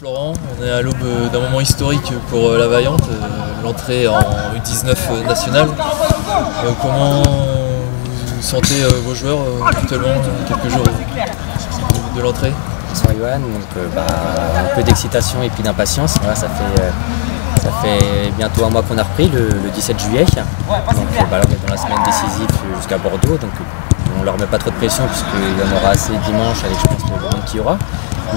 Florent, on est à l'aube d'un moment historique pour la Vaillante, l'entrée en U19 nationale. Comment vous sentez vos joueurs actuellement, quelques jours de l'entrée? Bonsoir Johan, donc un peu d'excitation et puis d'impatience. Voilà, ça fait bientôt un mois qu'on a repris, le 17 juillet. Donc là, on est dans la semaine décisive jusqu'à Bordeaux, donc on ne leur met pas trop de pression puisqu'il y en aura assez dimanche avec, je pense, le monde qu'il y aura.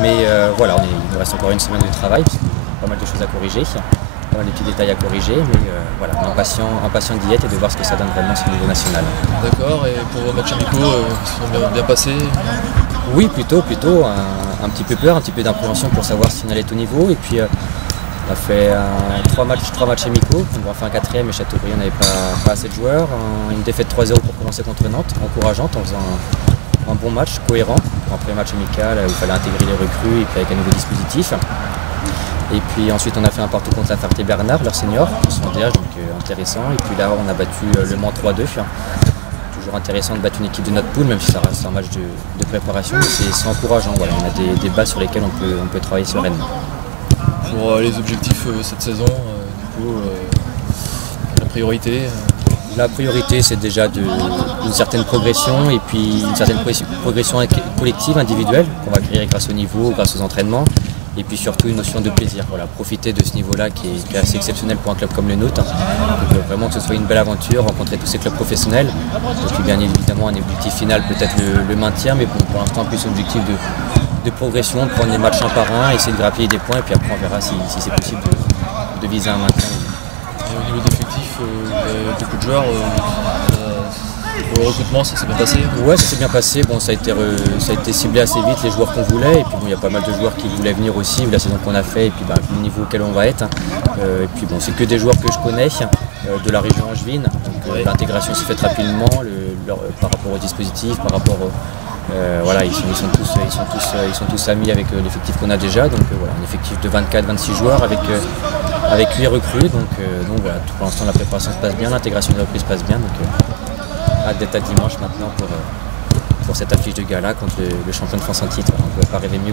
Mais voilà, il nous reste encore une semaine de travail, parce qu'il y a pas mal de choses à corriger, pas mal de petits détails à corriger, mais voilà, impatient d'y être et de voir ce que ça donne vraiment sur le niveau national. D'accord, et pour vos matchs amicaux, ils sont bien passés? Oui, plutôt, un petit peu peur, un petit peu d'appréhension pour savoir si on allait au niveau, et puis on a fait 3 matchs amicaux, on va faire un quatrième et Châteaubriand n'avait pas assez de joueurs, une défaite 3-0 pour commencer contre Nantes, encourageante, en faisant un bon match, cohérent, un premier match amical où il fallait intégrer les recrues et puis avec un nouveau dispositif. Et puis ensuite on a fait un partout contre la Ferté-Bernard, leur senior, en sondage, donc intéressant. Et puis là on a battu Le Mans 3-2. Toujours intéressant de battre une équipe de notre poule, même si ça reste un match de préparation, mais c'est encourageant. Voilà, on a des bases sur lesquelles on peut travailler sereinement. Pour les objectifs cette saison, du coup, la priorité La priorité, c'est déjà une certaine progression et puis une certaine progression collective, individuelle, qu'on va créer grâce au niveau, grâce aux entraînements. Et puis surtout une notion de plaisir. Voilà, profiter de ce niveau-là qui est assez exceptionnel pour un club comme le nôtre. Donc, vraiment que ce soit une belle aventure, rencontrer tous ces clubs professionnels. Et puis bien évidemment un objectif final, peut-être le maintien, mais bon, pour l'instant plus objectif de progression, de prendre les matchs un par un, essayer de grappiller des points et puis après on verra si c'est possible de viser un maintien. Et au niveau d'effectifs, beaucoup de joueurs, le recrutement, ça s'est bien passé? Ouais, ça s'est bien passé. Bon, ça a été ciblé assez vite, les joueurs qu'on voulait. Et puis bon, il y a pas mal de joueurs qui voulaient venir aussi, vu la saison qu'on a fait, et puis le niveau auquel on va être. Et puis bon, c'est que des joueurs que je connais de la région angevine. Donc l'intégration s'est faite rapidement par rapport au dispositif, par rapport voilà, ils sont tous amis avec l'effectif qu'on a déjà. Donc voilà, un effectif de 24-26 joueurs avec 8 recrues. Donc voilà, pour l'instant la préparation se passe bien, l'intégration des recrues se passe bien. Donc hâte d'être à dimanche maintenant pour cette affiche de gala contre le champion de France en titre. On ne pouvait pas rêver mieux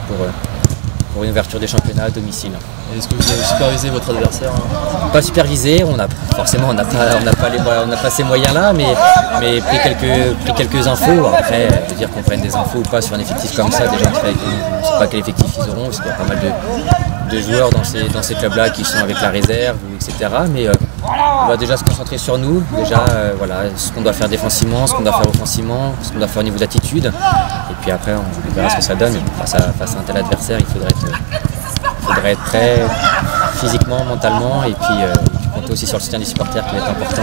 pour une ouverture des championnats à domicile. Est-ce que vous avez supervisé votre adversaire? Pas supervisé, on n'a pas ces moyens-là, mais pris quelques infos. Après, je veux dire qu'on prenne des infos ou pas sur un effectif comme ça, déjà on ne sait pas quel effectif ils auront, parce qu'il y a pas mal de joueurs dans ces clubs-là qui sont avec la réserve, etc. Mais on va déjà se concentrer sur nous, voilà, ce qu'on doit faire défensivement, ce qu'on doit faire offensivement, ce qu'on doit faire au niveau d'attitude. Et puis après, on verra ce que ça donne. Face à un tel adversaire, il faudrait être prêt physiquement, mentalement, et puis compter aussi sur le soutien des supporters qui va être important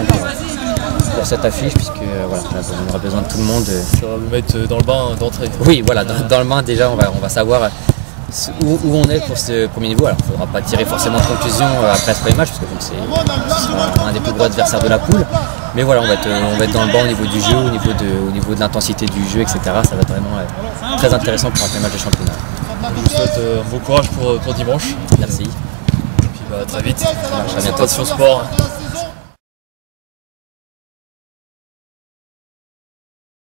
pour cette affiche, puisque voilà, on aura besoin de tout le monde. Ça va vous mettre dans le bain d'entrée. Oui, voilà, dans le bain déjà, on va savoir où on est pour ce premier niveau. Alors il ne faudra pas tirer forcément de conclusion après ce premier match, parce que ce sera un des plus gros adversaires de la poule. Mais voilà, on va être dans le banc au niveau du jeu, au niveau de l'intensité du jeu, etc. Ça va être vraiment très intéressant pour un premier match de championnat. Je vous souhaite bon courage pour dimanche. Merci. Et puis très vite. À bientôt. Passion sport.